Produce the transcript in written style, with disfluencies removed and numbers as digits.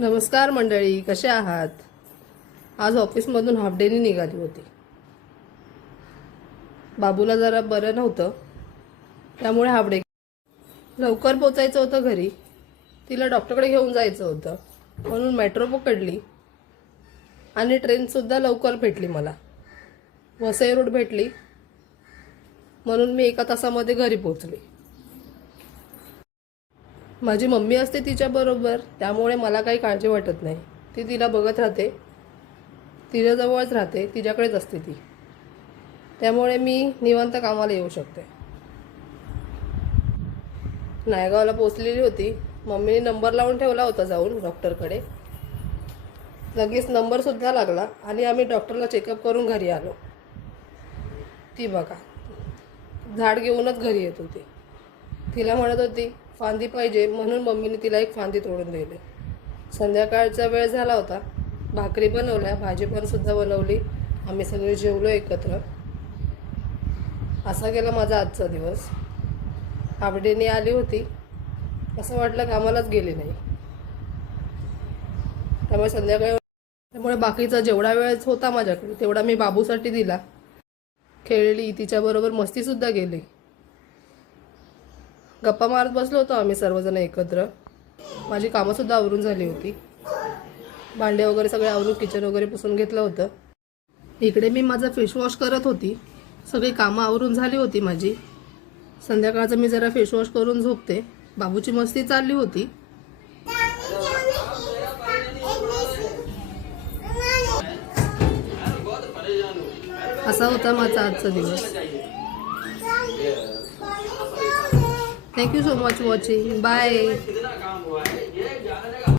नमस्कार मंडळी, कसे आहात? आज ऑफिसमधून हाफ डेनी निघाली होती. बाबूला जरा बरं नव्हतं, त्यामुळे हाफ डे. लवकर पोचायचं होतं घरी. तिला डॉक्टरकडे घेऊन जायचं होतं, म्हणून मेट्रो पकडली आणि ट्रेनसुद्धा लवकर भेटली मला. वसई रोड भेटली, म्हणून मी 1 तासामध्ये घरी पोचले. माझी मम्मी असते तिच्याबरोबर, त्यामुळे मला काही काळजी वाटत नाही. ती तिला बघत राहते, तिच्याजवळच राहते, तिच्याकडेच असते ती, त्यामुळे मी निवांत कामाला येऊ शकते. नायगावला पोचलेली होती. मम्मीने नंबर लावून ठेवला होता जाऊन डॉक्टरकडे. लगेच नंबरसुद्धा लागला आणि आम्ही डॉक्टरला चेकअप करून घरी आलो. ती बघा, झाड घेऊनच घरी येत होती. तिला म्हणत होती फांदी पाहिजे, म्हणून मम्मीने तिला एक फांदी तोडून दिली. संध्याकाळचा वेळ झाला होता. भाकरी बनवल्या, भाजी पण सुद्धा बनवली. आम्ही सगळे जेवलो एकत्र. असा गेला माझा आजचा दिवस. हाफ डेनी आली होती, असं वाटलं कामालाच गेली नाही. त्यामुळे बाकीचा जेवढा वेळ होता माझ्याकडे तेवढा मी बाबूसाठी दिला. खेळली, तिच्याबरोबर मस्तीसुद्धा गेली. गप्पा मारत बसलो होतो आम्ही सर्वजण एकत्र. माझी कामंसुद्धा आवरून झाली होती. भांडे वगैरे सगळे आवरून किचन वगैरे पुसून घेतलं होतं. इकडे मी माझा फेसवॉश करत होती. सगळी कामं आवरून झाली होती माझी. संध्याकाळचं मी जरा फेसवॉश करून झोपते. बाबूची मस्ती चालली होती. असा होता माझा आजचा दिवस. Thank you so much for watching. Bye.